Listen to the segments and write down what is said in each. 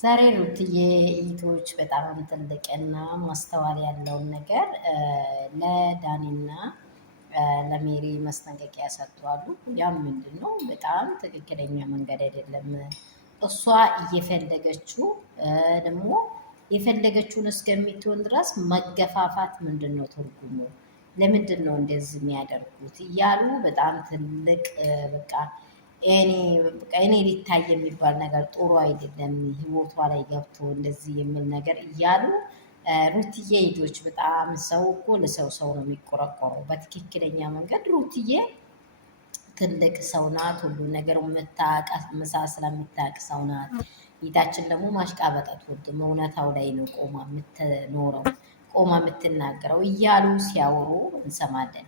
ዛሬ ሩትዬ እህቶች በጣም ትልቅና ማስተዋል ያለውን ነገር ለዳኒና ለሜሪ ማስጠንቀቂያ ሰጥተዋል። ያም ምንድን ነው? በጣም ትክክለኛ መንገድ አይደለም። እሷ እየፈለገችው ደግሞ የፈለገችውን እስከሚትሆን ድረስ መገፋፋት ምንድን ነው ትርጉሙ? ለምንድን ነው እንደዚህ የሚያደርጉት? እያሉ በጣም ትልቅ በቃ እኔ ሊታይ የሚባል ነገር ጥሩ አይደለም፣ ህይወቷ ላይ ገብቶ እንደዚህ የሚል ነገር እያሉ ሩትዬ ልጆች በጣም ሰው እኮ ለሰው ሰው ነው የሚቆረቆረው። በትክክለኛ መንገድ ሩትዬ ትልቅ ሰው ናት። ሁሉ ነገር የምታውቅ ምሳ ስለምታውቅ ሰው ናት። ጌታችን ደግሞ ማሽቃበጥ አትወድም። እውነታው ላይ ነው ቆማ የምትኖረው፣ ቆማ የምትናገረው እያሉ ሲያወሩ እንሰማለን።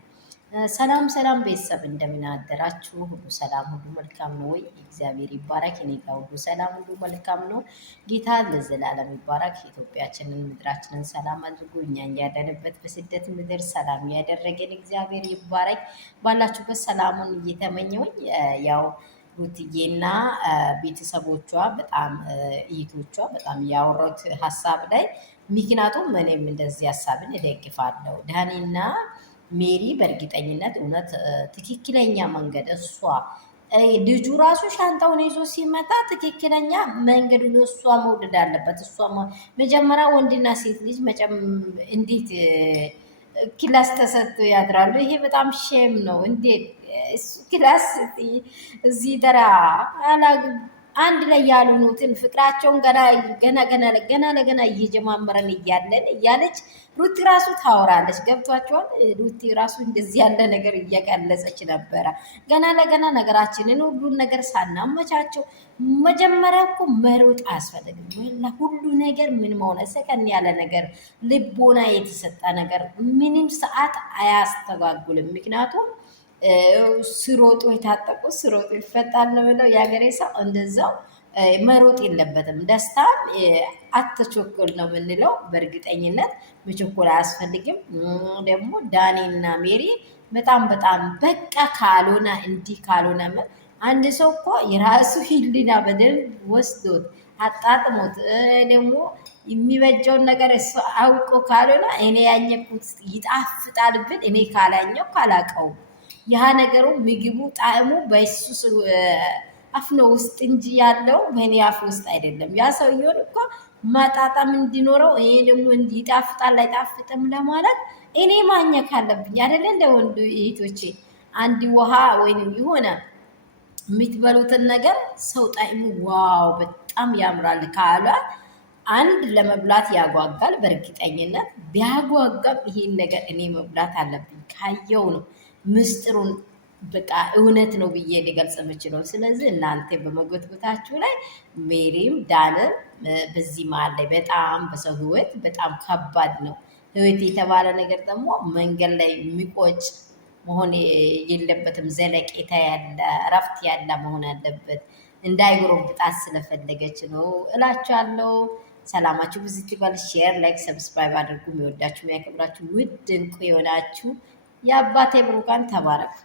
ሰላም ሰላም ቤተሰብ እንደምን አደራችሁ? ሁሉ ሰላም፣ ሁሉ መልካም ነው ወይ? እግዚአብሔር ይባረክ። እኔ ጋር ሁሉ ሰላም፣ ሁሉ መልካም ነው። ጌታ ለዘላለም ይባረክ። ኢትዮጵያችንን ምድራችንን ሰላም አድርጎ እኛን ያለንበት በስደት ምድር ሰላም ያደረገን እግዚአብሔር ይባረክ። ባላችሁበት ሰላሙን እየተመኘውኝ ያው ሩትዬና ቤተሰቦቿ በጣም እህቶቿ በጣም ያወሩት ሀሳብ ላይ ምክንያቱም እኔም እንደዚህ ሀሳብን እደግፋለሁ። ዳኒና ሜሪ በእርግጠኝነት እውነት ትክክለኛ መንገድ እሷ ልጁ ራሱ ሻንጣውን ይዞ ሲመጣ ትክክለኛ መንገዱን እሷ መውደድ አለበት። እሷ መጀመሪያ ወንድና ሴት ልጅ እንዴት ክላስ ተሰጥቶ ያድራሉ? ይሄ በጣም ሼም ነው። እንዴት ክላስ እዚህ ተራ አንድ ላይ ያሉኑትን ፍቅራቸውን ገና ለገና እየጀማመረን እያለን እያለች ሩቲ ራሱ ታወራለች። ገብቷቸዋል። ሩቲ ራሱ እንደዚህ ያለ ነገር እየቀለጸች ነበረ። ገና ለገና ነገራችንን ሁሉን ነገር ሳናመቻቸው መጀመሪያ እኮ መሮጥ አያስፈልግም። ሁሉ ነገር ምን መሆነ ሰከን ያለ ነገር ልቦና የተሰጠ ነገር ምንም ሰዓት አያስተጓጉልም። ምክንያቱም ስሮጡ የታጠቁ ስሮጡ ይፈጣል ነው ብለው የሀገሬ ሰው እንደዛው መሮጥ የለበትም። ደስታም አትቸኩል ነው የምንለው። በእርግጠኝነት መቸኮል አያስፈልግም። ደግሞ ዳኒና ሜሪ በጣም በቃ ካልሆነ እንዲህ ካልሆነ አንድ ሰው እኮ የራሱ ሂልና በደንብ ወስዶት አጣጥሞት ደግሞ የሚበጀውን ነገር እሱ አውቆ ካልሆነ እኔ ያኘኩት ይጣፍጣል ብል እኔ ካላኘው ካላቀውም ያ ነገሩ ምግቡ ጣዕሙ በሱ አፍኖ ውስጥ እንጂ ያለው በእኔ አፍ ውስጥ አይደለም። ያ ሰውየውን እኮ ማጣጣም እንዲኖረው ይሄ ደግሞ ይጣፍጣል አይጣፍጥም ለማለት እኔ ማኘክ አለብኝ አይደለ? እንደ ወንዱ እህቶቼ አንድ ውሃ ወይንም የሆነ የምትበሉትን ነገር ሰው ጣዕሙ ዋው በጣም ያምራል ካለ አንድ ለመብላት ያጓጋል። በእርግጠኝነት ቢያጓጋም ይሄን ነገር እኔ መብላት አለብኝ ካየው ነው ምስጢሩን በቃ እውነት ነው ብዬ ሊገልጽ የምችለው። ስለዚህ እናንተ በመጎትጎታችሁ ላይ ሜሪም ዳንም በዚህ መሀል ላይ በጣም በሰው ህይወት በጣም ከባድ ነው። ህይወት የተባለ ነገር ደግሞ መንገድ ላይ የሚቆጭ መሆን የለበትም። ዘለቄታ ያለ እረፍት ያለ መሆን አለበት። እንዳይጎረብጣት ስለፈለገች ነው እላችኋለሁ። ሰላማችሁ ብዙ ይበል። ሼር፣ ላይክ፣ ሰብስክራይብ አድርጉ። የሚወዳችሁ የሚያከብራችሁ ውድ እንቁ የሆናችሁ የአባቴ ብሩካን ተባረክ።